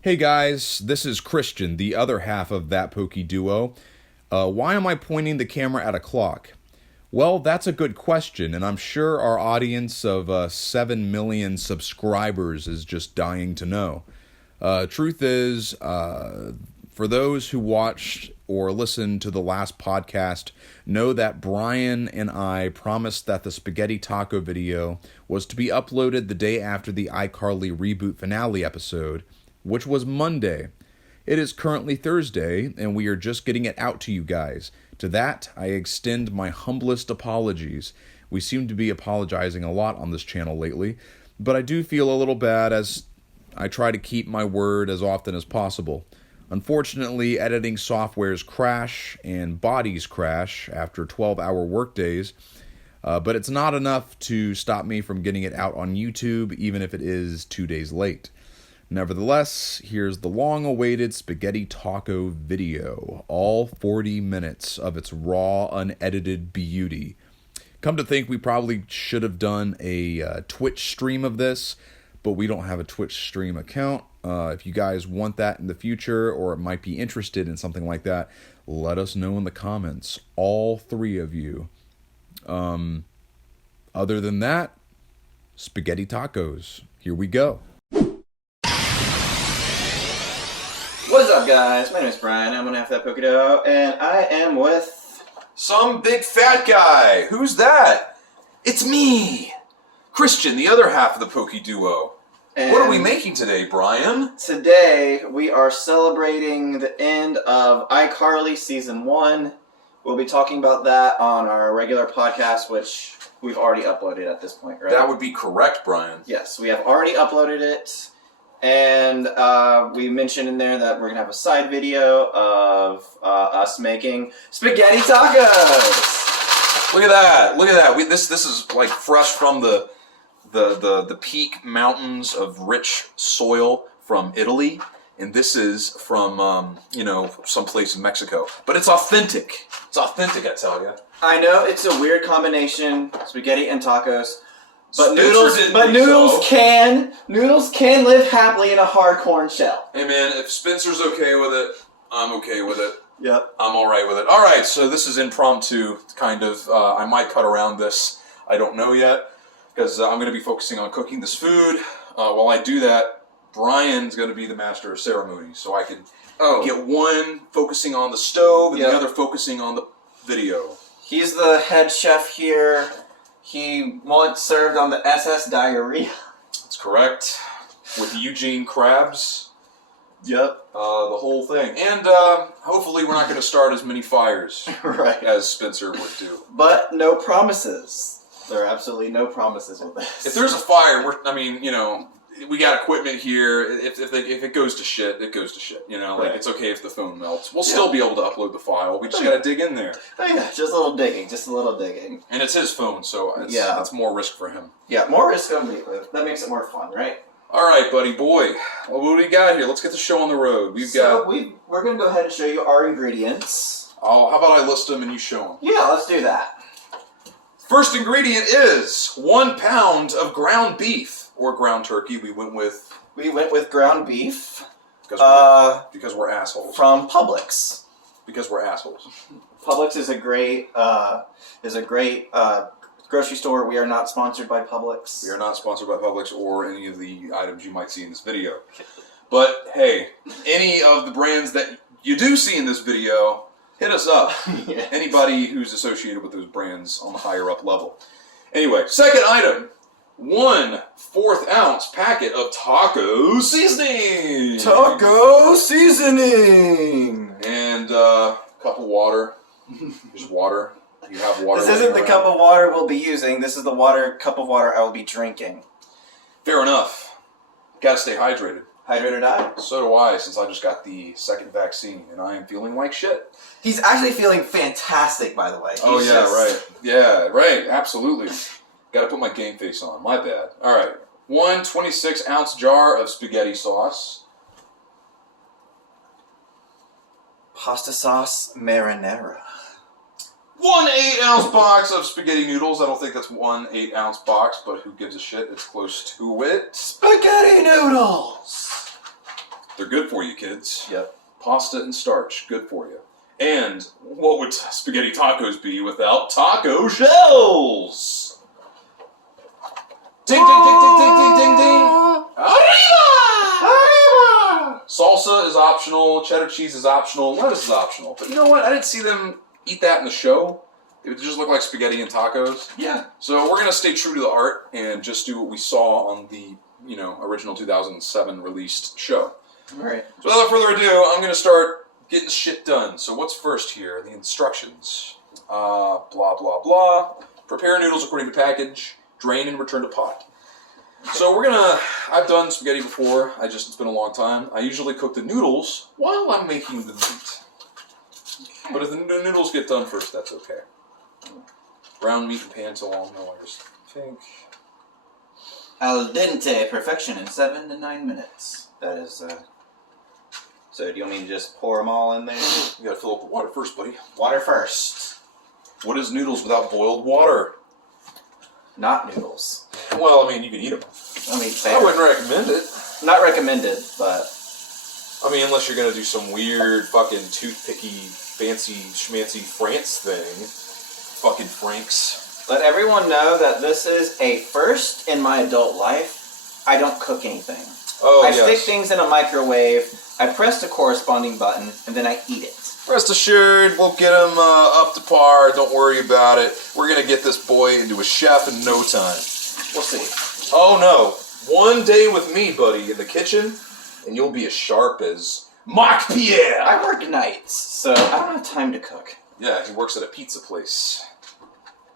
Hey guys, this is Christian, the other half of that Pokey duo. Why am I pointing the camera at a clock? Well, that's a good question, and I'm sure our audience of 7 million subscribers is just dying to know. Truth is, for those who watched or listened to the last podcast, know that Bryan and I promised that the spaghetti taco video was to be uploaded the day after the iCarly reboot finale episode, which was Monday. It is currently Thursday, and we are just getting it out to you guys. To that, I extend my humblest apologies. We seem to be apologizing a lot on this channel lately, but I do feel a little bad as I try to keep my word as often as possible. Unfortunately, editing softwares crash and bodies crash after 12-hour workdays, but it's not enough to stop me from getting it out on YouTube, even if it is 2 days late. Nevertheless, here's the long-awaited spaghetti taco video, all 40 minutes of its raw, unedited beauty. Come to think, we probably should have done a Twitch stream of this, but we don't have a Twitch stream account. If you guys want that in the future or might be interested in something like that, let us know in the comments, all three of you. Other than that, spaghetti tacos. Here we go. What's up, guys? My name is Bryan. I'm gonna have that Pokedo, and I am with some big fat guy. Who's that? It's me, Christian, the other half of the Poke Duo. And what are we making today, Bryan? Today we are celebrating the end of iCarly Season 1. We'll be talking about that on our regular podcast, which we've already uploaded at this point, right? That would be correct, Bryan. Yes, we have already uploaded it. And we mentioned in there that we're going to have a side video of us making spaghetti tacos. Look at that. Look at that. This is like fresh from the peak mountains of rich soil from Italy. And this is from, someplace in Mexico. But it's authentic. It's authentic, I tell you. I know it's a weird combination, spaghetti and tacos. But noodles can live happily in a hard corn shell. Hey man, if Spencer's okay with it, I'm okay with it. Yep. I'm alright with it. Alright, so this is impromptu, kind of. I might cut around this. I don't know yet, because I'm going to be focusing on cooking this food. While I do that, Bryan's going to be the master of ceremonies, so I can get one focusing on the stove and the other focusing on the video. He's the head chef here. He once served on the SS Diarrhea. That's correct. With Eugene Krabs. Yep. The whole thing. And hopefully we're not going to start as many fires right. as Spencer would do. But no promises. There are absolutely no promises with this. If there's a fire, we got equipment here. If it goes to shit, it goes to shit. Like it's okay if the phone melts. We'll still be able to upload the file. We just got to dig in there. Oh yeah, just a little digging. And it's his phone, so it's more risk for him. Yeah, more risk on me. That makes it more fun, right? All right, buddy boy. Well, what do we got here? Let's get the show on the road. We're gonna go ahead and show you our ingredients. Oh, how about I list them and you show them? Yeah, let's do that. First ingredient is 1 pound of ground beef. Or ground turkey. We went with ground beef. Because we're assholes. From Publix. Because we're assholes. Publix is a great grocery store. We are not sponsored by Publix. We are not sponsored by Publix or any of the items you might see in this video. But hey, any of the brands that you do see in this video, hit us up. Yes. Anybody who's associated with those brands on the higher up level. Anyway, second item. 1/4 ounce packet of taco seasoning. Taco seasoning. And a cup of water. Just water. You have water. This isn't the cup of water we'll be using. This is the cup of water I will be drinking. Fair enough. Gotta stay hydrated. Hydrated eye. So do I, since I just got the second vaccine, and I am feeling like shit. He's actually feeling fantastic, by the way. Right. Yeah, right. Absolutely. Got to put my game face on. My bad. All right. 1 26-ounce jar of spaghetti sauce. Pasta sauce marinara. 1 8-ounce box of spaghetti noodles. I don't think that's 1 8-ounce box, but who gives a shit? It's close to it. Spaghetti noodles! They're good for you, kids. Yep. Pasta and starch, good for you. And what would spaghetti tacos be without taco shells? Ding, ding, ding, ding, ding, ding, ding, ding. Arriba! Arriba! Salsa is optional. Cheddar cheese is optional. Lettuce is optional. But you know what? I didn't see them eat that in the show. It would just look like spaghetti and tacos. Yeah. So we're going to stay true to the art and just do what we saw on the, original 2007 released show. All right. So without further ado, I'm going to start getting shit done. So what's first here? The instructions. Blah, blah, blah. Prepare noodles according to package. Drain and return to pot. So I've done spaghetti before. It's been a long time. I usually cook the noodles while I'm making the meat. But if the noodles get done first, that's okay. Brown meat and pan so long, no longer think. Al dente, perfection in 7 to 9 minutes. That is, So do you want me to just pour them all in there? You gotta fill up the water first, buddy. Water first. What is noodles without boiled water? Not noodles. Well, I mean, you can eat them. I mean, I wouldn't recommend it. Not recommended, but... I mean, unless you're gonna do some weird fucking toothpicky, fancy schmancy France thing. Fucking Franks. Let everyone know that this is a first in my adult life. I don't cook anything. Oh, I yes. stick things in a microwave, I press the corresponding button, and then I eat it. Rest assured, we'll get him up to par. Don't worry about it. We're gonna get this boy into a chef in no time. We'll see. Oh no. One day with me, buddy, in the kitchen, and you'll be as sharp as Marc Pierre. I work nights, so I don't have time to cook. Yeah, he works at a pizza place.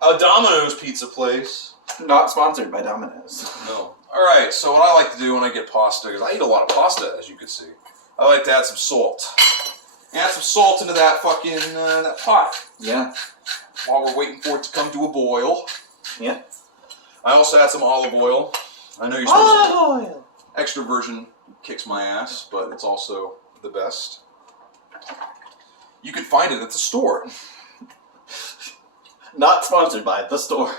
A Domino's pizza place. Not sponsored by Domino's. No. Alright, so what I like to do when I get pasta, because I eat a lot of pasta, as you can see, I like to add some salt. Add some salt into that fucking, that pot. Yeah. While we're waiting for it to come to a boil. Yeah. I also add some olive oil. I know you're supposed to... Olive oil! Extra virgin kicks my ass, but it's also the best. You can find it at the store. Not sponsored by the store.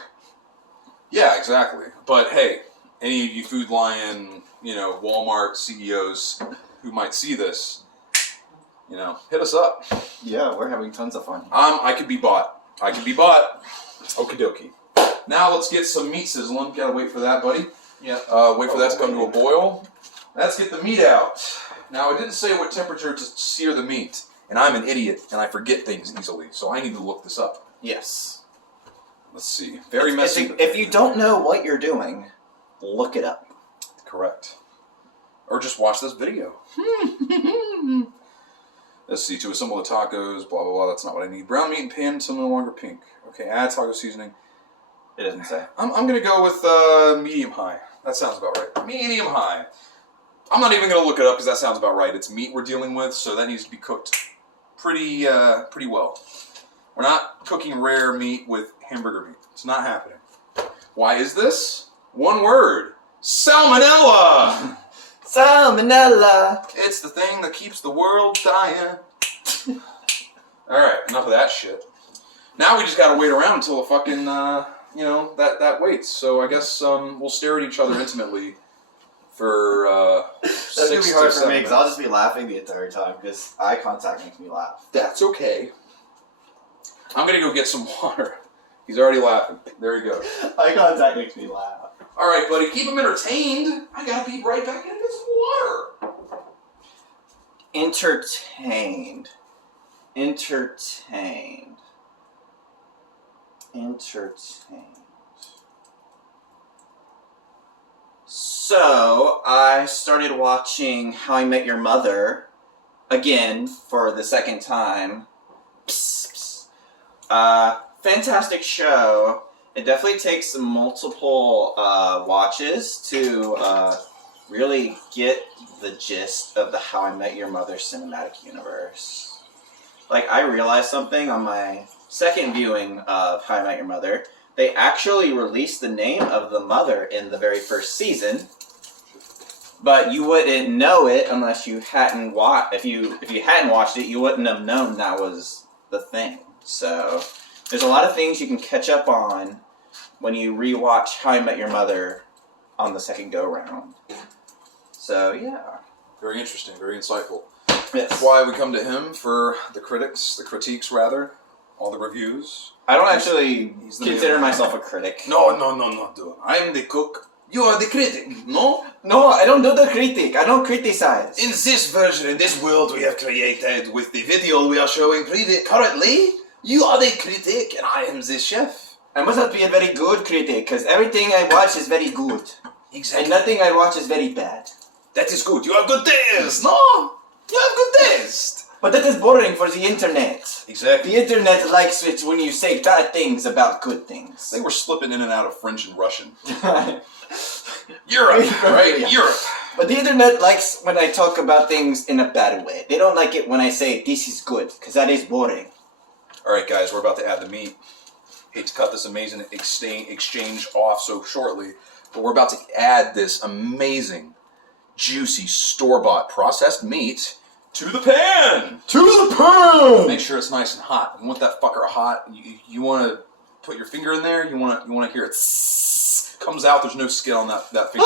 Yeah, exactly. But hey, any of you Food Lion, Walmart CEOs who might see this, hit us up. Yeah, we're having tons of fun. I could be bought. Okie dokie. Now let's get some meat sizzling. Gotta wait for that, buddy. Yeah. Wait for that to come to a boil. Let's get the meat out. Now, it didn't say what temperature to sear the meat, and I'm an idiot, and I forget things easily, so I need to look this up. Yes. Let's see. Very messy. If you don't know what you're doing, look it up. Correct. Or just watch this video. Let's see. To assemble the tacos, blah, blah, blah. That's not what I need. Brown meat and pan until no longer pink. Okay, add taco seasoning. It doesn't say. I'm going to go with medium-high. That sounds about right. Medium-high. I'm not even going to look it up because that sounds about right. It's meat we're dealing with, so that needs to be cooked pretty well. We're not cooking rare meat with hamburger meat. It's not happening. Why is this? One word. Salmonella! Salmonella! It's the thing that keeps the world dying. Alright, enough of that shit. Now we just gotta wait around until the fucking, that waits. So I guess we'll stare at each other intimately for That's gonna 6 be to hard for 7 me because I'll minutes. just be laughing the entire time because eye contact makes me laugh. That's okay. I'm gonna go get some water. He's already laughing. There he goes. Eye contact makes me laugh. All right, buddy, keep him entertained. I gotta be right back in and get some water. Entertained. So, I started watching How I Met Your Mother again for the second time. Psst, psst. Fantastic show. It definitely takes multiple watches to really get the gist of the How I Met Your Mother cinematic universe. Like, I realized something on my second viewing of How I Met Your Mother. They actually released the name of the mother in the very first season, but you wouldn't know it unless you hadn't watched. If you hadn't watched it, you wouldn't have known that was the thing. So there's a lot of things you can catch up on when you rewatch How I Met Your Mother on the second go round. So yeah. Very interesting, very insightful. Yes. That's why we come to him for the critiques rather, all the reviews. I don't actually he's the consider man. myself a critic. No, dude. I'm the cook. You are the critic, no? No, I don't do the critic. I don't criticize. In this version, in this world we have created with the video we are showing currently, you are the critic and I am the chef. I must not be a very good critic, because everything I watch is very good. Exactly. And nothing I watch is very bad. That is good. You have good taste. No, you have good taste. But that is boring for the internet. Exactly. The internet likes it when you say bad things about good things. They were slipping in and out of French and Russian. Europe, right? Yeah. Europe. But the internet likes when I talk about things in a bad way. They don't like it when I say this is good, because that is boring. All right, guys, we're about to add the meat. Hate to cut this amazing exchange off so shortly, but we're about to add this amazing, juicy, store-bought processed meat to the pan. To the pan! Make sure it's nice and hot. You want that fucker hot. You want to put your finger in there. You want to hear it comes out. There's no skin on that finger.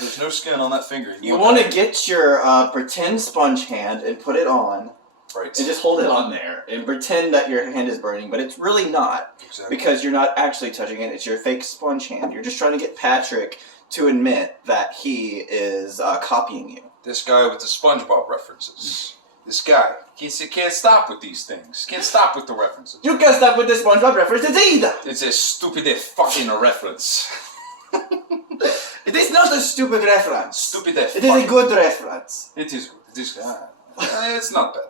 There's no skin on that finger. You want to get your pretend sponge hand and put it on. Right. And just hold it on there and pretend that your hand is burning, but it's really not. Exactly. Because you're not actually touching it. It's your fake sponge hand. You're just trying to get Patrick to admit that he is copying you. This guy with the SpongeBob references. This guy. He can't stop with these things. Can't stop with the references. You can't stop with the SpongeBob references either! It's a stupid fucking reference. It is not a stupid reference. Stupid It is a good reference. It is good. It is good. It's not bad.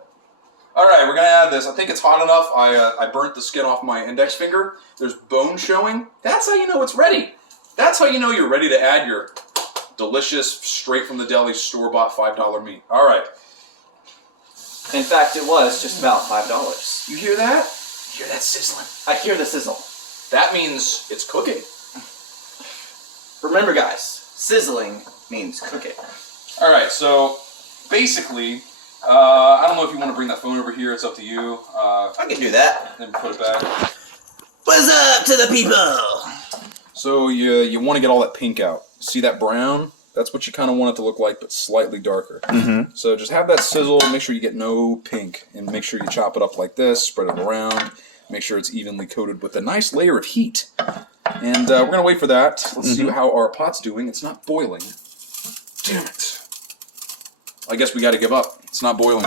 Alright, we're going to add this. I think it's hot enough. I burnt the skin off my index finger. There's bone showing. That's how you know it's ready. That's how you know you're ready to add your delicious, straight from the deli, store-bought $5 meat. Alright. In fact, it was just about $5. You hear that? You hear that sizzling? I hear the sizzle. That means it's cooking. Remember, guys, sizzling means cooking. Alright, so basically, I don't know if you want to bring that phone over here. It's up to you. I can do that. Then put it back. What's up to the people? So you want to get all that pink out. See that brown? That's what you kind of want it to look like, but slightly darker. Mm-hmm. So just have that sizzle. Make sure you get no pink. And make sure you chop it up like this. Spread it around. Make sure it's evenly coated with a nice layer of heat. And we're going to wait for that. Let's see how our pot's doing. It's not boiling. Damn it. I guess we got to give up. It's not boiling.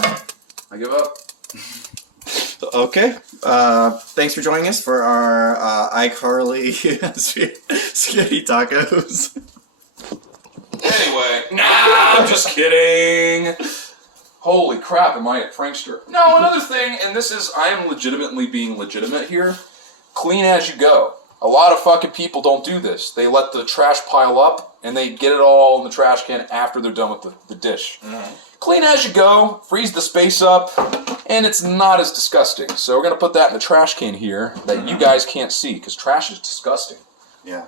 I give up. Okay. Thanks for joining us for our iCarly spaghetti tacos. Anyway, I'm just kidding. Holy crap, am I a prankster? No, another thing, and this is, I am legitimately being legitimate here. Clean as you go. A lot of fucking people don't do this. They let the trash pile up, and they get it all in the trash can after they're done with the dish. Clean as you go, freeze the space up, and it's not as disgusting. So we're going to put that in the trash can here that you guys can't see, because trash is disgusting. Yeah.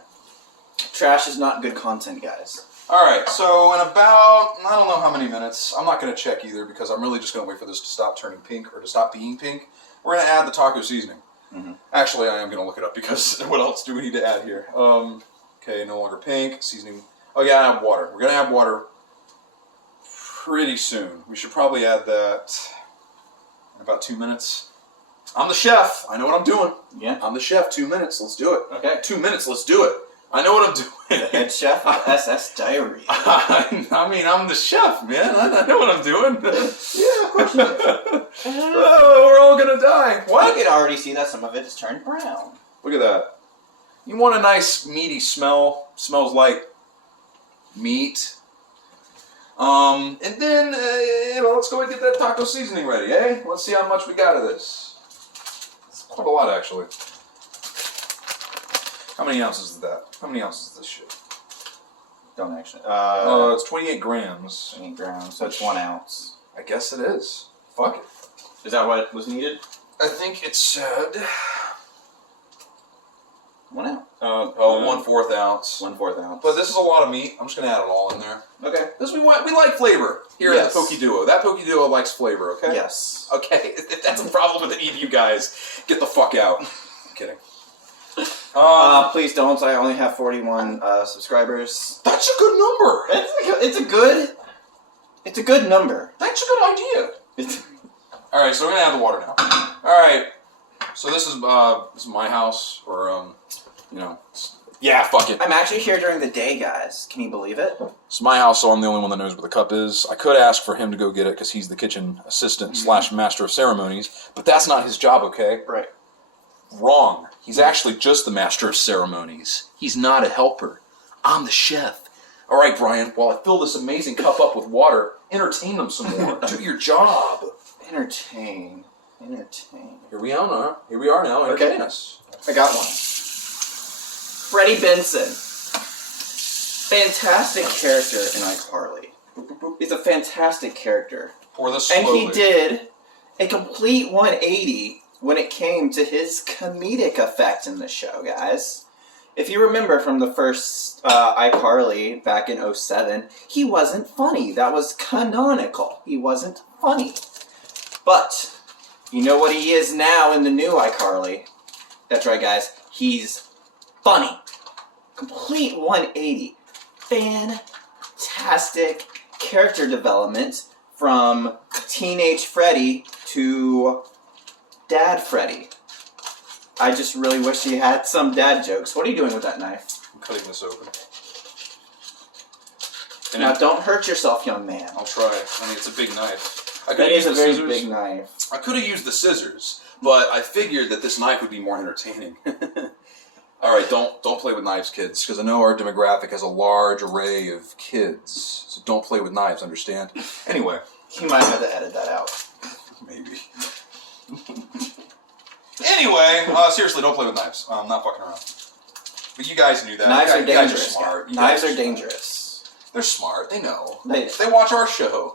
Trash is not good content, guys. Alright, so in about, I don't know how many minutes, I'm not going to check either because I'm really just going to wait for this to stop turning pink or to stop being pink. We're going to add the taco seasoning. Actually, I am going to look it up because what else do we need to add here? Okay, no longer pink, seasoning. Oh yeah, add water. We're going to add water pretty soon. We should probably add that in about 2 minutes. I'm the chef. I know what I'm doing. Yeah. I'm the chef. 2 minutes. Let's do it. Okay. 2 minminutes. Let's do it. I know what I'm doing. The head chef of SS Diary. I mean, I'm the chef, man. I know what I'm doing. Yeah, of course you do. Oh, we're all gonna die. I What? can already see that some of it is turned brown. Look at that. You want a nice meaty smell? Smells like meat. And then, let's go and get that taco seasoning ready, eh? Let's see how much we got of this. It's quite a lot, actually. How many ounces is that? How many ounces is this shit? Don't actually. It's 28 grams. 8 grams, so it's 1 ounce. I guess it is. Fuck it. Is that what was needed? I think it said 1 ounce. 1/4 ounce. 1/4 ounce. But this is a lot of meat. I'm just gonna add it all in there. Okay. This we like flavor here at the Poke Duo. That Poke Duo likes flavor. Okay. Yes. Okay. If that's a problem with any of you guys, get the fuck out. I'm kidding. Please don't. I only have 41 subscribers. That's a good number. It's a good. It's a good number. That's a good idea. All right, so we're gonna add the water now. All right, so this is my house, or yeah, fuck it. I'm actually here during the day, guys. Can you believe it? It's my house, so I'm the only one that knows where the cup is. I could ask for him to go get it because he's the kitchen assistant / master of ceremonies, but that's not his job, okay? Right. Wrong. He's actually just the master of ceremonies. He's not a helper. I'm the chef. All right, Bryan, while I fill this amazing cup up with water, entertain them some more. Do your job. Entertain. Here we are now. Entertain us. I got one. Freddie Benson. Fantastic character in iCarly. He's a fantastic character. Pour this slowly. And he did a complete 180 when it came to his comedic effect in the show, guys. If you remember from the first iCarly back in 2007, he wasn't funny. That was canonical. He wasn't funny. But you know what he is now in the new iCarly? That's right, guys. He's funny. Complete 180. Fantastic character development from teenage Freddy to Dad Freddy. I just really wish he had some dad jokes. What are you doing with that knife? I'm cutting this open. And now, don't hurt yourself, young man. I'll try. I mean, it's a big knife. That is a very big knife. I could have used the scissors, but I figured that this knife would be more entertaining. All right, don't play with knives, kids, because I know our demographic has a large array of kids. So don't play with knives, understand? Anyway. You might have to edit that out. Maybe. Anyway, seriously, don't play with knives. I'm not fucking around. But you guys knew that. Knives are dangerous. You guys are smart. Knives are dangerous. They're smart. They know. They watch our show.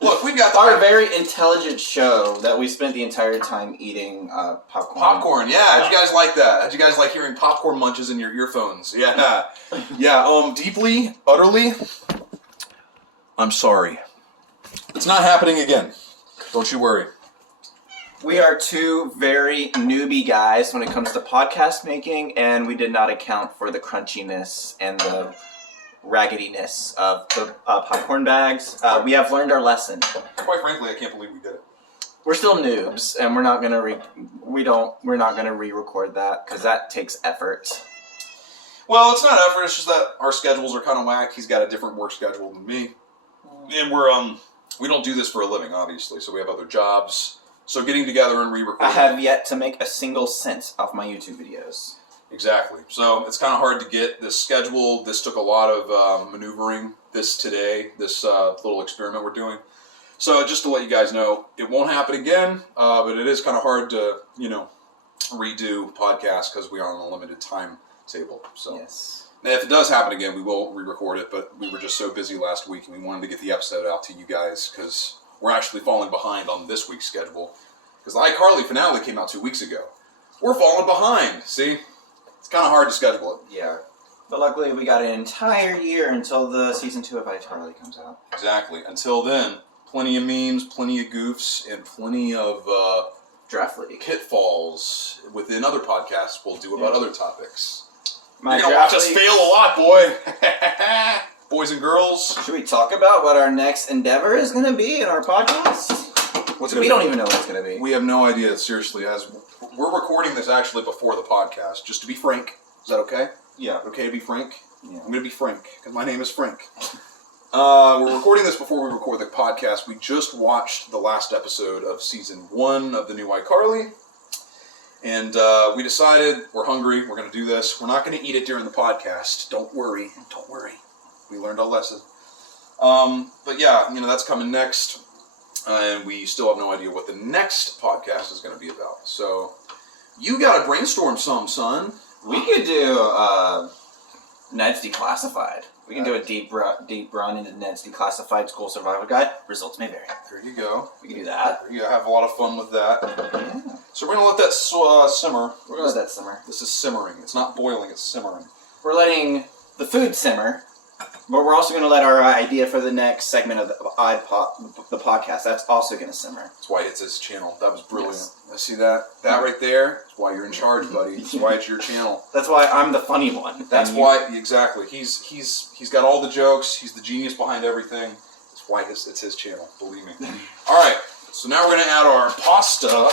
Look, we've got our very intelligent show that we spent the entire time eating popcorn. Popcorn, yeah. How'd you guys like that? How'd you guys like hearing popcorn munches in your earphones? Yeah. Yeah, deeply, utterly, I'm sorry. It's not happening again. Don't you worry. We are two very newbie guys when it comes to podcast making, and we did not account for the crunchiness and the raggediness of the popcorn bags. We have learned our lesson. Quite frankly, I can't believe we did it. We're still noobs, and we're not gonna re-record that because that takes effort. Well, it's not effort. It's just that our schedules are kind of whack. He's got a different work schedule than me, and we don't do this for a living, obviously. So we have other jobs. So getting together and re-recording. I have yet to make a single cent off my YouTube videos. Exactly. So it's kind of hard to get this scheduled. This took a lot of maneuvering. This little experiment we're doing. So just to let you guys know, it won't happen again. But it is kind of hard to redo podcasts because we are on a limited timetable. So yes. Now, if it does happen again, we will re-record it. But we were just so busy last week, and we wanted to get the episode out to you guys because we're actually falling behind on this week's schedule. Because the iCarly finale came out 2 weeks ago. We're falling behind, see? It's kind of hard to schedule it. Yeah. But luckily we got an entire year until the season 2 of iCarly comes out. Exactly. Until then, plenty of memes, plenty of goofs, and plenty of Draft League pitfalls within other podcasts we'll do about other topics. You're going to watch us fail a lot, boy. Boys and girls. Should we talk about what our next endeavor is going to be in our podcast? We don't even know what it's going to be. We have no idea, seriously. As we're recording this actually before the podcast, just to be frank. Is that okay? Yeah. Okay to be frank? Yeah. I'm going to be frank, because my name is Frank. We're recording this before we record the podcast. We just watched the last episode of season 1 of the new iCarly. And we decided we're hungry. We're going to do this. We're not going to eat it during the podcast. Don't worry. Don't worry. We learned our lesson. But yeah, that's coming next. And we still have no idea what the next podcast is going to be about. So you got to brainstorm some, son. We could do Ned's Declassified. We can do a deep run into Ned's Declassified School Survival Guide. Results may vary. There you go. We can do that. You have a lot of fun with that. Yeah. So we're going to let that simmer. We're going to let that simmer. This is simmering. It's not boiling, it's simmering. We're letting the food simmer, but we're also going to let our idea for the next segment of the podcast, that's also going to simmer. That's why it's his channel. That was brilliant. Yes. I see that? That right there. That's why you're in charge, buddy. That's why it's your channel. That's why I'm the funny one. That's why, exactly. He's got all the jokes. He's the genius behind everything. That's why it's his channel, believe me. All right, so now we're going to add our pasta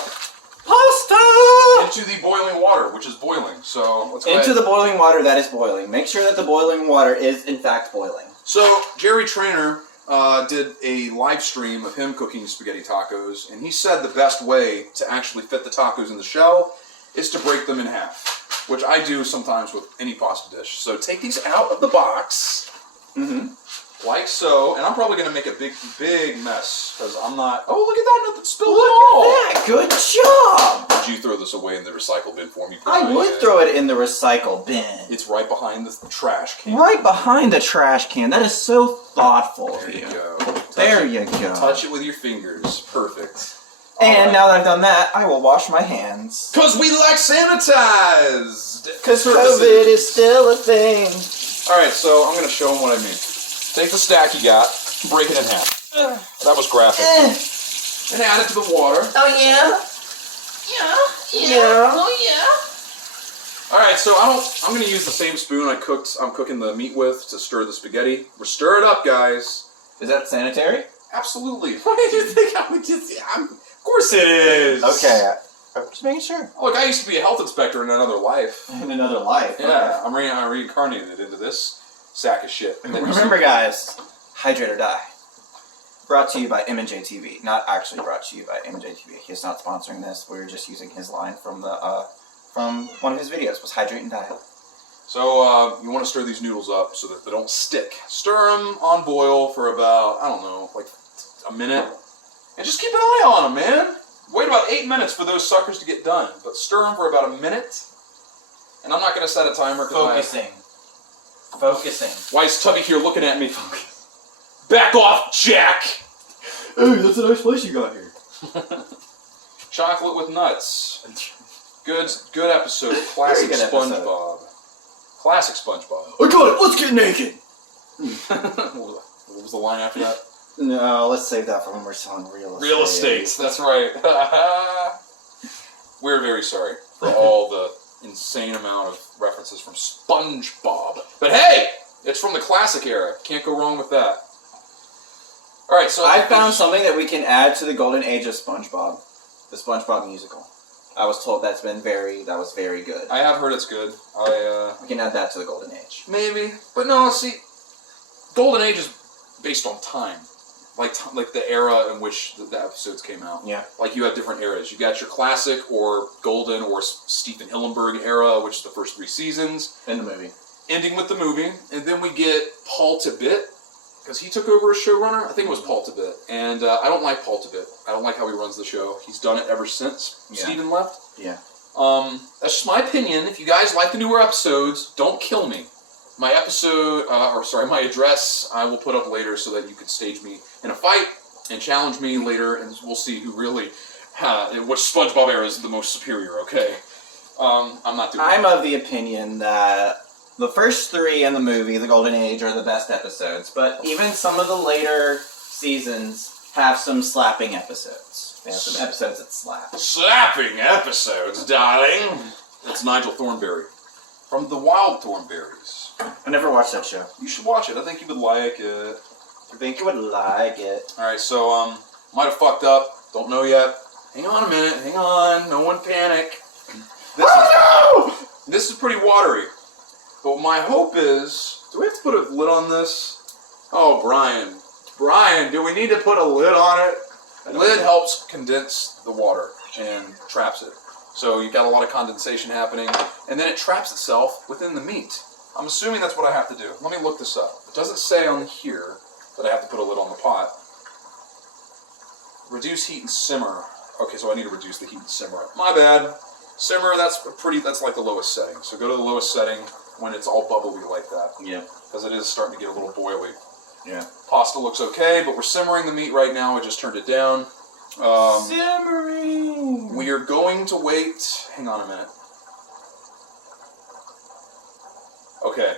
into the boiling water, which is boiling. So let's go into the boiling water that is boiling. Make sure that the boiling water is in fact boiling. So Jerry Trainer did a live stream of him cooking spaghetti tacos, and he said the best way to actually fit the tacos in the shell is to break them in half, which I do sometimes with any pasta dish. So take these out of the box, like so, and I'm probably going to make a big mess, because I'm not... Oh, look at that, nothing spilled at all! Yeah, good job! Would you throw this away in the recycle bin for me, Bryan? I would throw it in the recycle bin. It's right behind the trash can. Right behind the trash can. That is so thoughtful of There you. you go. There you go. Touch it with your fingers. Perfect. And now that I've done that, I will wash my hands. Because we like sanitized! Because COVID is still a thing. Alright, so I'm going to show them what I mean. Take the stack you got, break it in half. That was graphic. And add it to the water. Oh, yeah? Yeah. Oh yeah. Alright, so I'm going to use the same spoon I'm cooking the meat with to stir the spaghetti. We're stir it up, guys. Is that sanitary? Absolutely. Why did you think I would just... of course it is. Okay. I'm just making sure. Look, I used to be a health inspector in another life. In another life. Yeah, I'm reincarnated into this sack of shit. Remember, guys, hydrate or die. Brought to you by M&J TV. Not actually brought to you by M&J TV. He's not sponsoring this. We're just using his line from the from one of his videos. Was hydrate and die. So you want to stir these noodles up so that they don't stick. Stir them on boil for about, I don't know, like a minute. And just keep an eye on them, man. Wait about 8 minutes for those suckers to get done. But stir them for about a minute. And I'm not going to set a timer. Focusing. Why is Tubby here looking at me? Back off, Jack! Hey, that's a nice place you got here. Chocolate with nuts. Good episode. Classic Very good SpongeBob. Classic SpongeBob. I got it. Let's get naked. What was the line after that? No, let's save that for when we're selling real estate. Real estate. That's right. We're very sorry for all the insane amount of references from SpongeBob. But hey, it's from the classic era. Can't go wrong with that. All right, so I found something that we can add to the golden age of SpongeBob, the SpongeBob musical. I was told that was very good. I have heard it's good. We can add that to the golden age. Maybe, but no. See, golden age is based on time, like the era in which the episodes came out. Yeah. Like you have different eras. You got your classic or golden or Stephen Hillenburg era, which is the first 3 seasons. In the movie. Ending with the movie, and then we get Paul Tibbitt, because he took over as showrunner. I think it was Paul Tibbitt, and I don't like Paul Tibbitt. I don't like how he runs the show. He's done it ever since Stephen left. Yeah. That's just my opinion. If you guys like the newer episodes, don't kill me. My address I will put up later so that you can stage me in a fight and challenge me later, and we'll see who really, which SpongeBob era is the most superior. Okay. I'm not doing. I'm of the opinion that the first 3 in the movie, the Golden Age, are the best episodes, but even some of the later seasons have some slapping episodes. They have some episodes that slap. Slapping episodes, darling. That's Nigel Thornberry from the Wild Thornberries. I never watched that show. You should watch it. I think you would like it. I think you would like it. All right, so might have fucked up. Don't know yet. Hang on a minute. Hang on. No one panic. This is pretty watery. But my hope is... Do we have to put a lid on this? Oh, Bryan. Bryan, do we need to put a lid on it? Lid helps condense the water and traps it. So you've got a lot of condensation happening. And then it traps itself within the meat. I'm assuming that's what I have to do. Let me look this up. It doesn't say on here that I have to put a lid on the pot. Reduce heat and simmer. Okay, so I need to reduce the heat and simmer. My bad. Simmer, that's like the lowest setting. So go to the lowest setting when it's all bubbly like that. Yeah. Because it is starting to get a little boily. Yeah. Pasta looks okay, but we're simmering the meat right now. I just turned it down. Simmering! We are going to wait... Hang on a minute. Okay.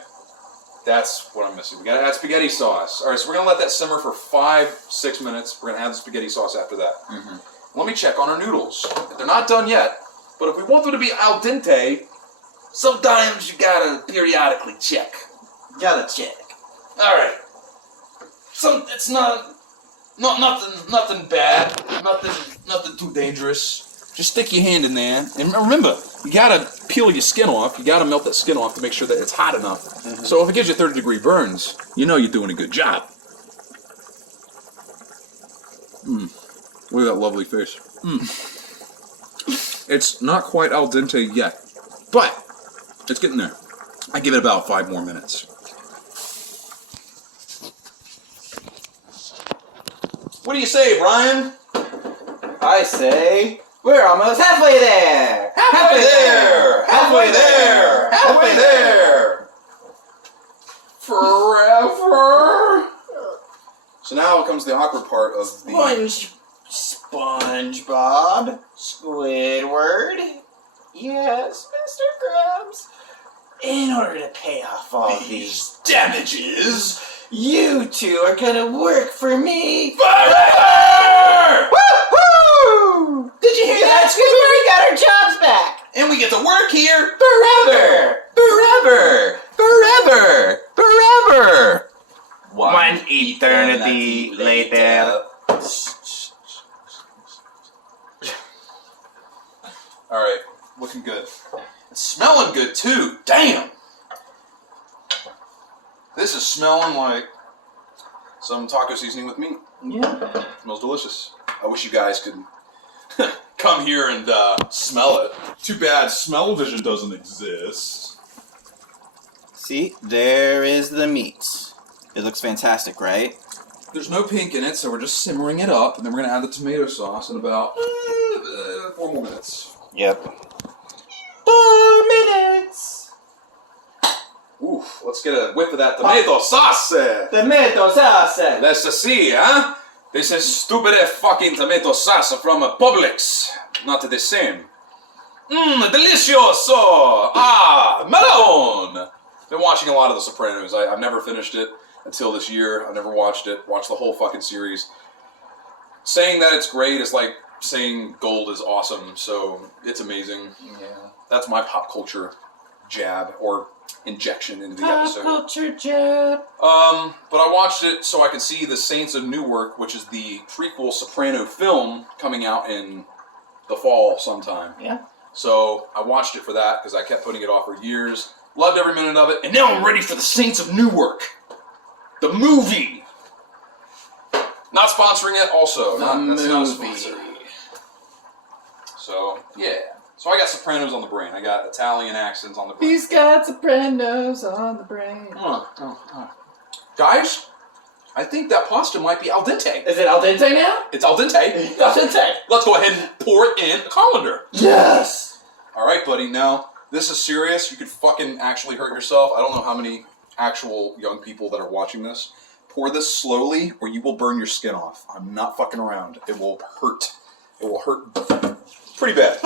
That's what I'm missing. We gotta add spaghetti sauce. Alright, so we're gonna let that simmer for 5-6 minutes. We're gonna add the spaghetti sauce after that. Mm-hmm. Let me check on our noodles. They're not done yet, but if we want them to be al dente, sometimes you gotta periodically check. Gotta check. Alright. It's not Nothing bad. Nothing too dangerous. Just stick your hand in there. And remember, you gotta peel your skin off. You gotta melt that skin off to make sure that it's hot enough. Mm-hmm. So if it gives you 30-degree burns, you know you're doing a good job. Look at that lovely face. It's not quite al dente yet, but it's getting there. I give it about 5 more minutes. What do you say, Bryan? I say we're almost halfway there. Halfway there. Forever. So now comes the awkward part of the... SpongeBob, Squidward, yes, Mr. Krabs. In order to pay off all these damages, you two are gonna work for me forever! Woo-hoo! Did you hear that, Squidward? We got our jobs back! And we get to work here forever! One eternity later. Alright, looking good. It's smelling good too, damn! This is smelling like some taco seasoning with meat. Yeah. Smells delicious. I wish you guys could come here and smell it. Too bad smell-o-vision doesn't exist. See, there is the meat. It looks fantastic, right? There's no pink in it, so we're just simmering it up, and then we're going to add the tomato sauce in about 4 more minutes. Yep. 4 minutes! Oof, let's get a whiff of that tomato sauce. Tomato sauce! Let's see, huh? This is stupid fucking tomato sauce from Publix. Not the same. Delicioso! Melon! Been watching a lot of The Sopranos. I've never finished it until this year. I've never watched it. Watched the whole fucking series. Saying that it's great is like saying gold is awesome, so it's amazing. Yeah. That's my pop culture jab or injection into the episode. Pop culture jab. But I watched it so I could see The Saints of Newark, which is the prequel Soprano film coming out in the fall sometime. Yeah. So I watched it for that because I kept putting it off for years. Loved every minute of it, and now I'm ready for The Saints of Newark, the movie. Not sponsoring it, also. That's not a sponsor. So, yeah. So I got Sopranos on the brain. I got Italian accents on the brain. He's got Sopranos on the brain. Guys, I think that pasta might be al dente. Is it al dente now? It's al dente. Al dente. Let's go ahead and pour it in a colander. Yes! Alright, buddy. Now, this is serious. You could fucking actually hurt yourself. I don't know how many actual young people that are watching this. Pour this slowly or you will burn your skin off. I'm not fucking around. It will hurt. It will hurt pretty bad.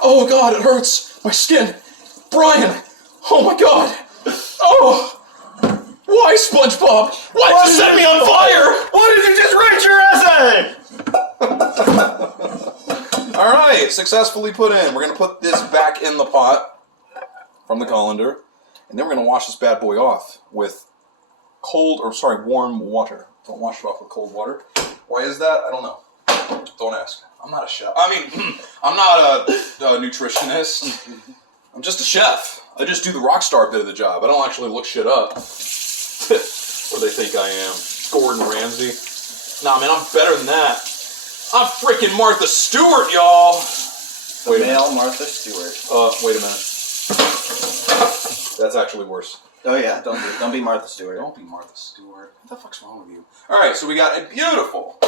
Oh God, it hurts. My skin. Bryan. Oh my God. Oh. Why, SpongeBob? Why'd you set me on fire? Why did you just write your essay? Alright, successfully put in. We're going to put this back in the pot from the colander. And then we're going to wash this bad boy off with warm water. Don't wash it off with cold water. Why is that? I don't know. Don't ask. I'm not a chef. I mean, I'm not a nutritionist. I'm just a chef. I just do the rock star bit of the job. I don't actually look shit up. What do they think I am? Gordon Ramsay? Nah, man, I'm better than that. I'm freaking Martha Stewart, y'all. The male Martha Stewart. Wait a minute. That's actually worse. Oh yeah, don't be Martha Stewart. Don't be Martha Stewart. What the fuck's wrong with you? Alright, so we got a beautiful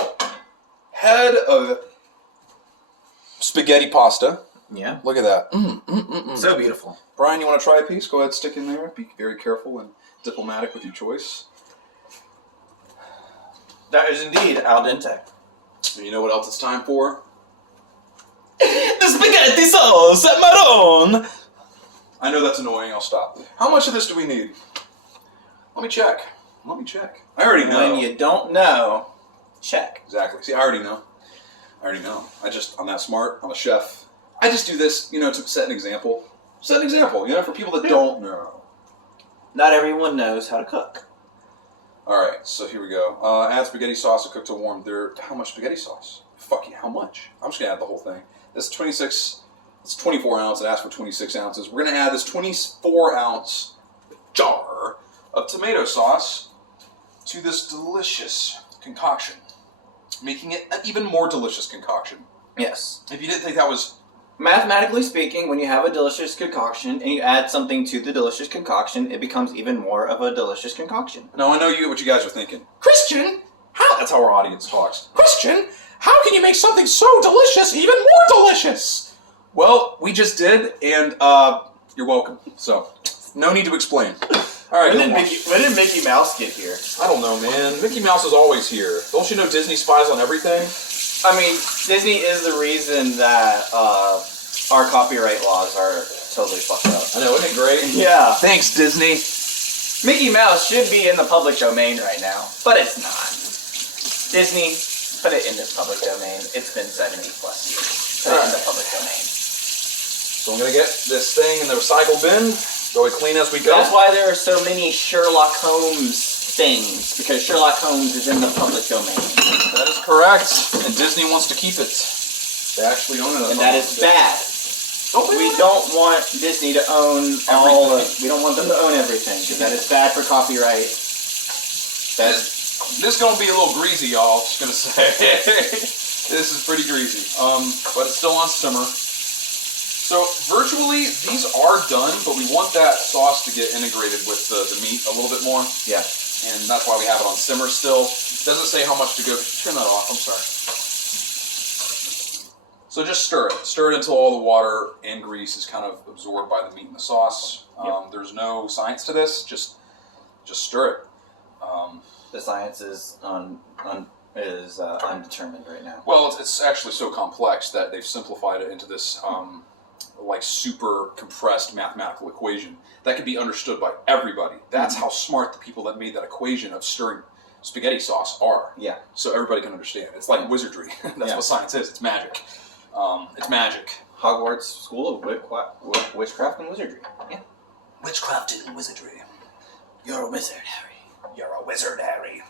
head of spaghetti pasta. Yeah. Look at that. So beautiful. Bryan, you want to try a piece? Go ahead, stick in there. Be very careful and diplomatic with your choice. That is indeed al dente. And you know what else it's time for? The spaghetti sauce at Maron! I know that's annoying. I'll stop. How much of this do we need? Let me check. I already know. When you don't know, check. Exactly. See, I already know. I'm that smart. I'm a chef. I just do this, to set an example. For people that don't know. Not everyone knows how to cook. Alright, so here we go. Add spaghetti sauce to cook to warm. How much spaghetti sauce? Fuck you, how much? I'm just gonna add the whole thing. This is 26, it's 24 ounce. It asked for 26 ounces. We're gonna add this 24 ounce jar of tomato sauce to this delicious concoction, making it an even more delicious concoction. Yes. If you didn't think that was... Mathematically speaking, when you have a delicious concoction and you add something to the delicious concoction, it becomes even more of a delicious concoction. Now, I know what you guys are thinking. Christian, how... That's how our audience talks. Christian, how can you make something so delicious even more delicious? Well, we just did, and you're welcome. So, no need to explain. All right, when did Mickey Mouse get here? I don't know, man. Mickey Mouse is always here. Don't you know Disney spies on everything? I mean, Disney is the reason that our copyright laws are totally fucked up. I know, isn't it great? Yeah. Thanks, Disney. Mickey Mouse should be in the public domain right now, but it's not. Disney, put it in the public domain. It's been 70 plus years. Put it in the public domain. So I'm going to get this thing in the recycle bin. Go as clean as we go. That's why there are so many Sherlock Holmes things, because Sherlock Holmes is in the public domain. That is correct. And Disney wants to keep it. They actually own it. And that is bad. We don't want Disney to own we don't want them to own everything, because that is bad for copyright. This is going to be a little greasy, y'all. Just going to say. This is pretty greasy. But it's still on simmer. So virtually, these are done, but we want that sauce to get integrated with the meat a little bit more. Yeah. And that's why we have it on simmer still. It doesn't say how much to go. Turn that off, I'm sorry. So just stir it. Stir it until all the water and grease is kind of absorbed by the meat and the sauce. There's no science to this, just stir it. The science is undetermined right now. Well, it's actually so complex that they've simplified it into this like super compressed mathematical equation that can be understood by everybody. That's how smart the people that made that equation of stirring spaghetti sauce are. Yeah. So everybody can understand. It's like wizardry. That's what science is. It's magic. It's magic. Hogwarts School of Witchcraft and Wizardry. Yeah. Witchcraft and wizardry. You're a wizard, Harry. You're a wizard, Harry.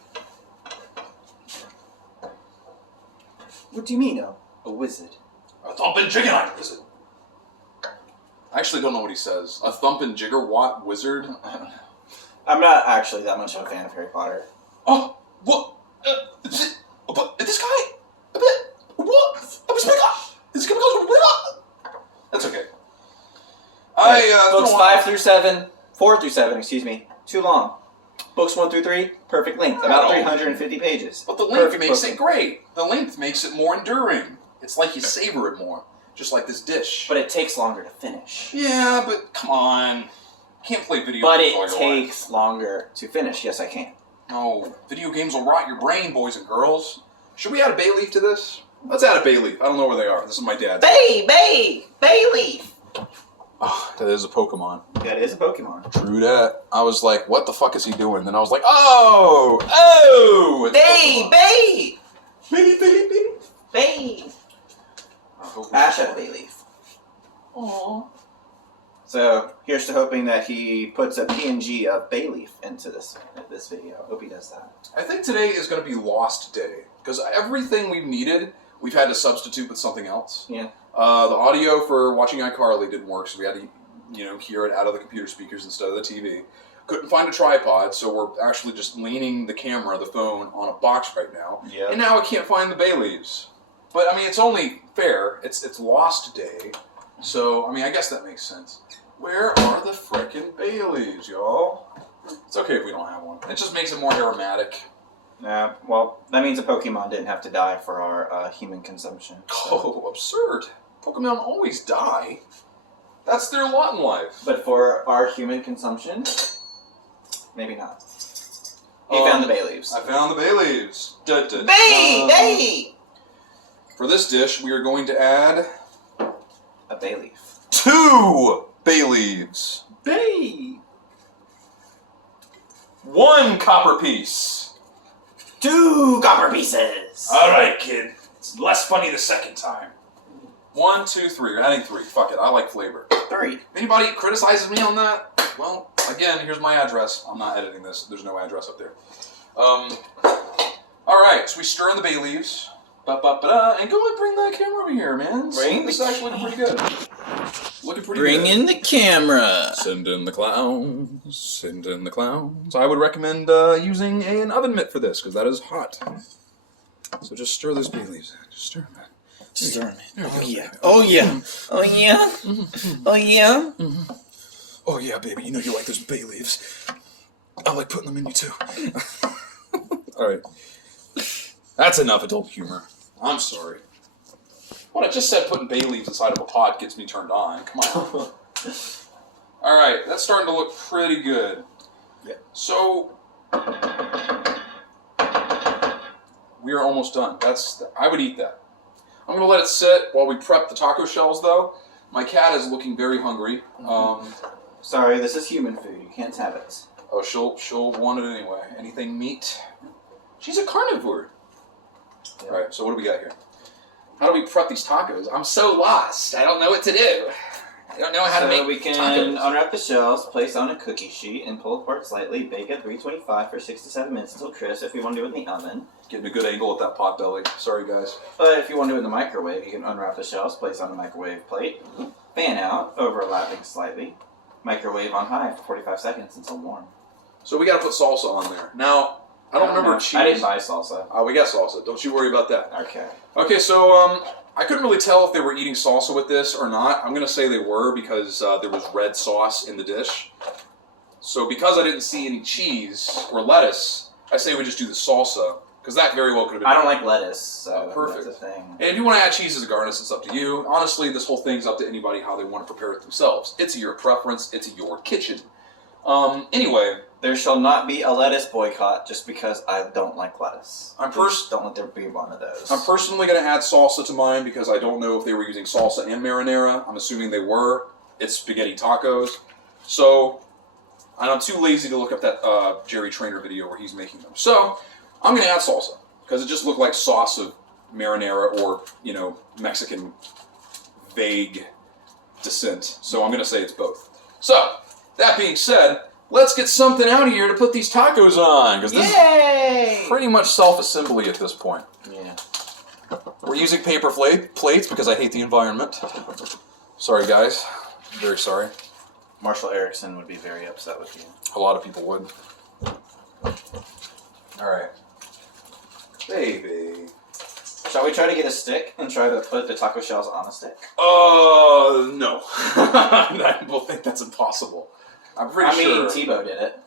What do you mean, a wizard? A thumping jiggernaut wizard. I actually don't know what he says. A thumping jiggerwatt wizard? I don't know. I'm not actually that much of a fan of Harry Potter. Oh, what? But this guy? What? Is it gonna go? That's okay. Books 4 through 7, excuse me, too long. Books 1 through 3, perfect length, about 350 pages. But the length makes it great. The length makes it more enduring. It's like you savor it more, just like this dish. But it takes longer to finish. Yeah, but come on. You can't play video but games it all your takes life. longer to finish. Yes, I can. No, video games will rot your brain, boys and girls. Should we add a bay leaf to this? Let's add a bay leaf. I don't know where they are. This is my dad's. Bay leaf. Oh, that is a Pokemon. That is a Pokemon. True that. I was like, what the fuck is he doing? Then I was like, oh! Bay. Ash had a bay leaf. Aww. So here's to hoping that he puts a PNG of bay leaf into this video. Hope he does that. I think today is going to be lost day. Because everything we've needed, we've had to substitute with something else. Yeah. The audio for watching iCarly didn't work, so we had to, hear it out of the computer speakers instead of the TV. Couldn't find a tripod, so we're actually just leaning the camera, the phone, on a box right now. Yeah. And now I can't find the bay leaves. But, I mean, it's only fair. It's lost day. So, I mean, I guess that makes sense. Where are the frickin' bay leaves, y'all? It's okay if we don't have one. It just makes it more aromatic. Well, that means a Pokemon didn't have to die for our human consumption. Oh, absurd. Pokemon always die. That's their lot in life. But for our human consumption, maybe not. He found the bay leaves. I found the bay leaves. Bay! For this dish, we are going to add... A bay leaf. 2 bay leaves. Bay! 1 copper piece. 2 copper pieces! Alright, kid. It's less funny the second time. 1, 2, 3. We're adding 3. Fuck it. I like flavor. 3. If anybody criticizes me on that, well, again, here's my address. I'm not editing this. There's no address up there. All right, so we stir in the bay leaves. Ba-ba-ba-da, and go ahead and bring that camera over here, man. This is actually looking pretty good. Looking pretty good. Bring in the camera. Send in the clowns. Send in the clowns. I would recommend using an oven mitt for this, because that is hot. So just stir those bay leaves in. Just stir them in. Stir them in. Oh, yeah. Oh, yeah. Oh, yeah. Oh, yeah. Oh, yeah, baby. You know you like those bay leaves. I like putting them in you, too. All right. That's enough adult humor. I'm sorry. What I just said, putting bay leaves inside of a pot gets me turned on. Come on. All right, that's starting to look pretty good. Yeah. So we are almost done. I would eat that. I'm gonna let it sit while we prep the taco shells, though. My cat is looking very hungry. Sorry, this is human food. You can't have it. Oh, she'll want it anyway. Anything meat? She's a carnivore. Yeah. All right, so what do we got here? How do we prep these tacos? I'm so lost. I don't know what to do. I don't know how to make we can tacos. unwrap the shells, place on a cookie sheet, and pull apart slightly. Bake at 325 for 6 to 7 minutes until crisp. If you want to do it in the oven. Getting a good angle at that pot belly. Sorry, guys. But if you want to do it in the microwave, you can unwrap the shells, place on a microwave plate, fan out, overlapping slightly, microwave on high for 45 seconds until warm. So we got to put salsa on there. Now, I don't remember cheese. I didn't buy salsa. Oh, we got salsa. Don't you worry about that. Okay. Okay, so I couldn't really tell if they were eating salsa with this or not. I'm going to say they were because there was red sauce in the dish. So because I didn't see any cheese or lettuce, I say we just do the salsa because that very well could have been. I don't like lettuce, so perfect. That's a thing. And if you want to add cheese as a garnish, it's up to you. Honestly, this whole thing's up to anybody how they want to prepare it themselves. It's your preference. It's your kitchen. Anyway. There shall not be a lettuce boycott just because I don't like lettuce. Don't let there be one of those. I'm personally going to add salsa to mine because I don't know if they were using salsa and marinara. I'm assuming they were. It's spaghetti tacos. So, I'm too lazy to look up that Jerry Trainer video where he's making them. So, I'm going to add salsa because it just looked like sauce of marinara or, Mexican vague descent. So, I'm going to say it's both. So, that being said, let's get something out of here to put these tacos on, because this is pretty much self-assembly at this point. Yeah. We're using paper plates because I hate the environment. Sorry, guys. I'm very sorry. Marshall Erickson would be very upset with you. A lot of people would. All right. Baby. Shall we try to get a stick and try to put the taco shells on a stick? No. I will think that's impossible. I'm pretty sure. Tebow did it.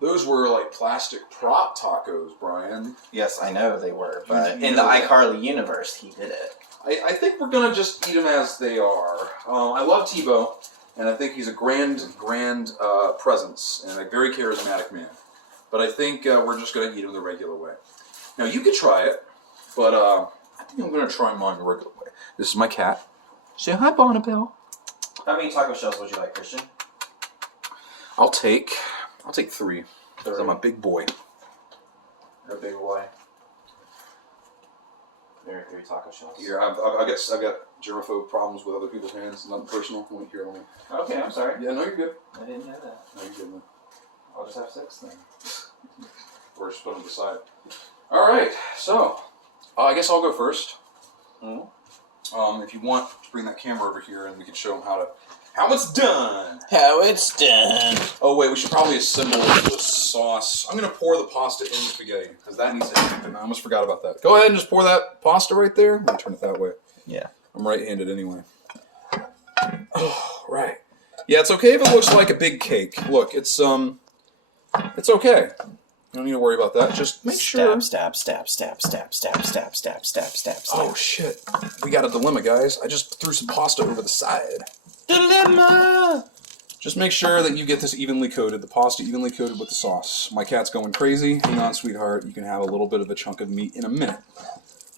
Those were like plastic prop tacos, Brian. Yes, I know they were, but in the iCarly universe, he did it. I think we're going to just eat them as they are. I love Tebow, and I think he's a grand presence and a very charismatic man. But I think we're just going to eat them the regular way. Now, you could try it, but I think I'm going to try mine the regular way. This is my cat. Say hi, Bonnabelle. How many taco shells would you like, Christian? I'll take 3. Because I'm a big boy. You're a big boy. There are 3 taco shells. Here, I've got germaphobe problems with other people's hands. Nothing personal. Let me hear it. Okay, I'm sorry. Yeah, no, you're good. I didn't know that. No, you're good, man. I'll just have 6 then. Or just put them aside. All right, so I guess I'll go first. Mm-hmm. If you want, just bring that camera over here and we can show them how it's done. How it's done. Oh wait, we should probably assemble the sauce. I'm gonna pour the pasta in the spaghetti because that needs to happen. I almost forgot about that. Go ahead and just pour that pasta right there. Let me turn it that way. Yeah. I'm right-handed anyway. Oh, right. Yeah, it's okay if it looks like a big cake. Look, it's okay. You don't need to worry about that. Just make sure. Stab. Oh shit! We got a dilemma, guys. I just threw some pasta over the side. Dilemma! Just make sure that you get this evenly coated, the pasta evenly coated with the sauce. My cat's going crazy. Hang on, sweetheart. You can have a little bit of a chunk of meat in a minute.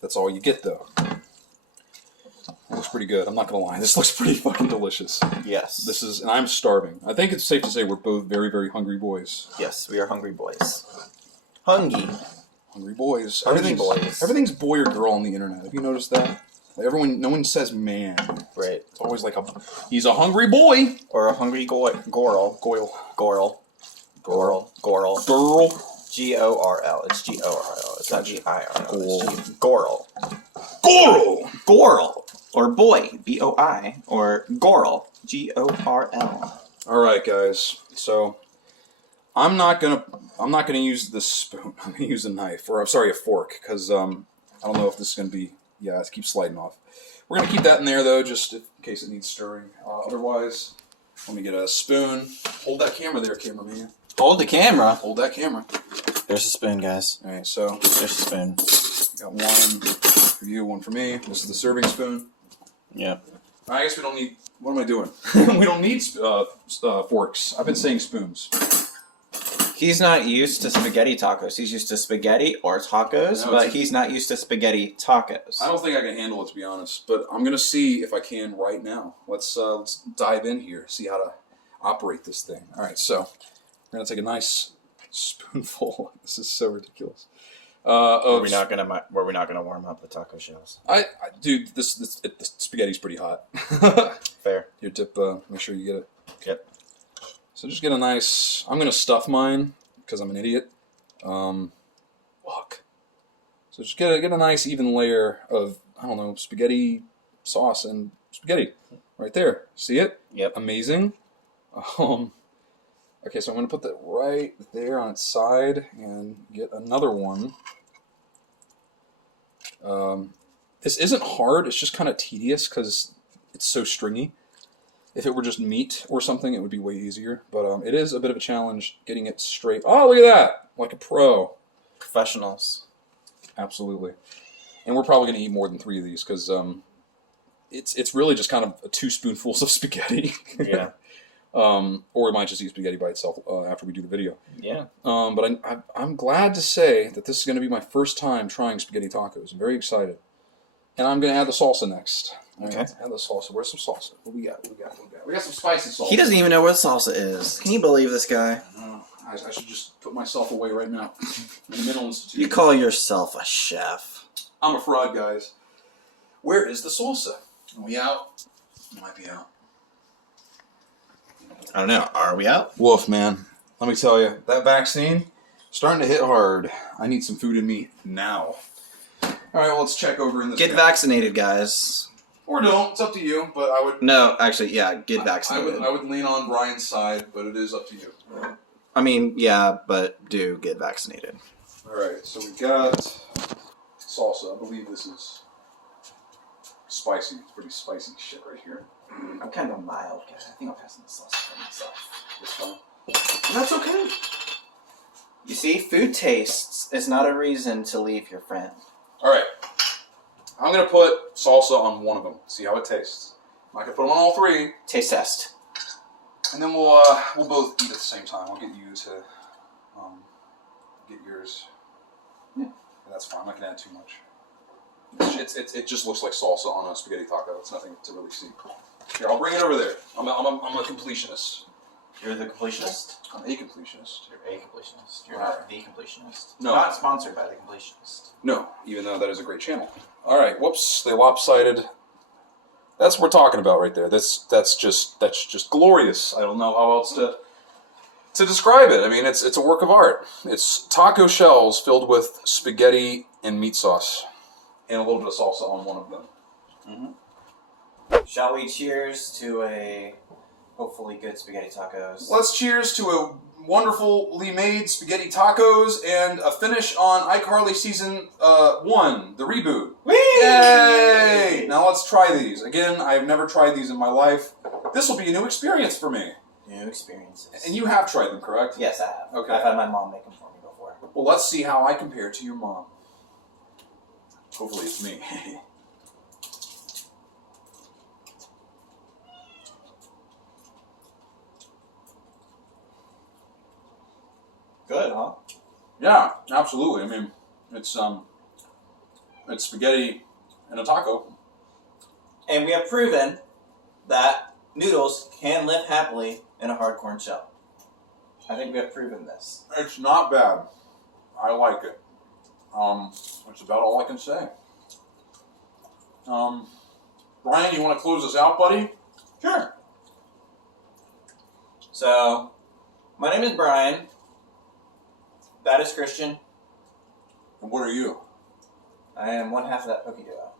That's all you get, though. It looks pretty good. I'm not going to lie. This looks pretty fucking delicious. Yes. And I'm starving. I think it's safe to say we're both very, very hungry boys. Yes, we are hungry boys. Hungry boys. boys. Everything's boy or girl on the internet. Have you noticed that? No one says man. Right. It's always like he's a hungry boy. Or a hungry girl. Goyle. Girl. Girl. Gorl. It's Gorl. It's not Girl. It's Gorl. Goro! Gorl. Or boy. Boi. Or Gorl. Gorl. All right, guys. So I'm not gonna use this spoon. I'm gonna use a knife, or I'm sorry, a fork, because I don't know if this is gonna be. Yeah, it keeps sliding off. We're gonna keep that in there though, just in case it needs stirring. Otherwise, let me get a spoon. Hold that camera there, cameraman. Hold the camera. Hold that camera. There's a spoon, guys. All right, so There's a spoon. got one for you, one for me. This is the serving spoon. Yep. I guess we don't need. What am I doing? We don't need forks. I've been saying spoons. He's not used to spaghetti tacos. He's used to spaghetti or tacos, No, but he's not used to spaghetti tacos. I don't think I can handle it, to be honest. But I'm gonna see if I can right now. Let's dive in here, see how to operate this thing. All right, so we're gonna take a nice spoonful. This is so ridiculous. Were we not gonna warm up the taco shells? Dude, the spaghetti's pretty hot. Fair. Your dip. Make sure you get it. Yep. So just get a nice. I'm gonna stuff mine because I'm an idiot. Fuck. So just get a nice even layer of spaghetti sauce and spaghetti right there. See it? Yep. Amazing. Okay, so I'm gonna put that right there on its side and get another one. This isn't hard. It's just kind of tedious because it's so stringy. If it were just meat or something, it would be way easier. But it is a bit of a challenge getting it straight. Oh, look at that! Like a pro. Professionals. Absolutely. And we're probably going to eat more than 3 of these because it's really just kind of 2 spoonfuls of spaghetti. Yeah. Or we might just eat spaghetti by itself after we do the video. Yeah. But I'm glad to say that this is going to be my first time trying spaghetti tacos. I'm very excited. And I'm going to add the salsa next. Okay. Add the salsa. Where's some salsa? What we got? We got some spicy salsa. He doesn't even know what salsa is. Can you believe this guy? I should just put myself away right now in the mental institute. You call yourself a chef. I'm a fraud, guys. Where is the salsa? Are we out? Might be out. I don't know. Are we out? Woof, man. Let me tell you, that vaccine starting to hit hard. I need some food in me now. All right, well, let's check over in this. Get vaccinated, guys. Or don't. It's up to you. But I would. No, actually, yeah, get vaccinated. I would lean on Bryan's side, but it is up to you. I mean, yeah, but do get vaccinated. All right, so we got salsa. I believe this is spicy. It's pretty spicy shit right here. I'm kind of a mild guy. I think I'll pass on the salsa for myself. It's fine. That's okay. You see, food tastes is not a reason to leave your friend. All right. I'm going to put salsa on one of them. See how it tastes. I'm not going to put them on all 3. Taste test. And then we'll both eat at the same time. I'll get you to get yours. Yeah. That's fine. I'm not going to add too much. It just looks like salsa on a spaghetti taco. It's nothing to really see. Here, I'll bring it over there. I'm a completionist. You're the completionist? I'm a completionist. You're a completionist. You're not the completionist. No. Not sponsored by the completionist. No, even though that is a great channel. All right, whoops, they lopsided. That's what we're talking about right there. That's just glorious. I don't know how else to describe it. I mean, it's a work of art. It's taco shells filled with spaghetti and meat sauce, and a little bit of salsa on one of them. Mm-hmm. Shall we cheers to a hopefully good spaghetti tacos? Let's cheers to a wonderfully made spaghetti tacos and a finish on iCarly season 1, the reboot. Whee! Yay! Now let's try these. Again, I have never tried these in my life. This will be a new experience for me. New experiences. And you have tried them, correct? Yes, I have. Okay. I've had my mom make them for me before. Well, let's see how I compare to your mom. Hopefully it's me. Good, huh? Yeah, absolutely. I mean, it's spaghetti and a taco. And we have proven that noodles can live happily in a hard corn shell. I think we have proven this. It's not bad. I like it. That's about all I can say. Bryan, you want to close us out, buddy? Sure. So, my name is Bryan. That is Christian. And what are you? I am one half of that Poke Duo.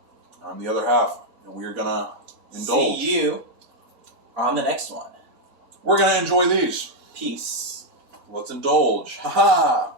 I'm the other half, and we are gonna indulge. See you on the next one. We're gonna enjoy these. Peace. Let's indulge. Ha ha!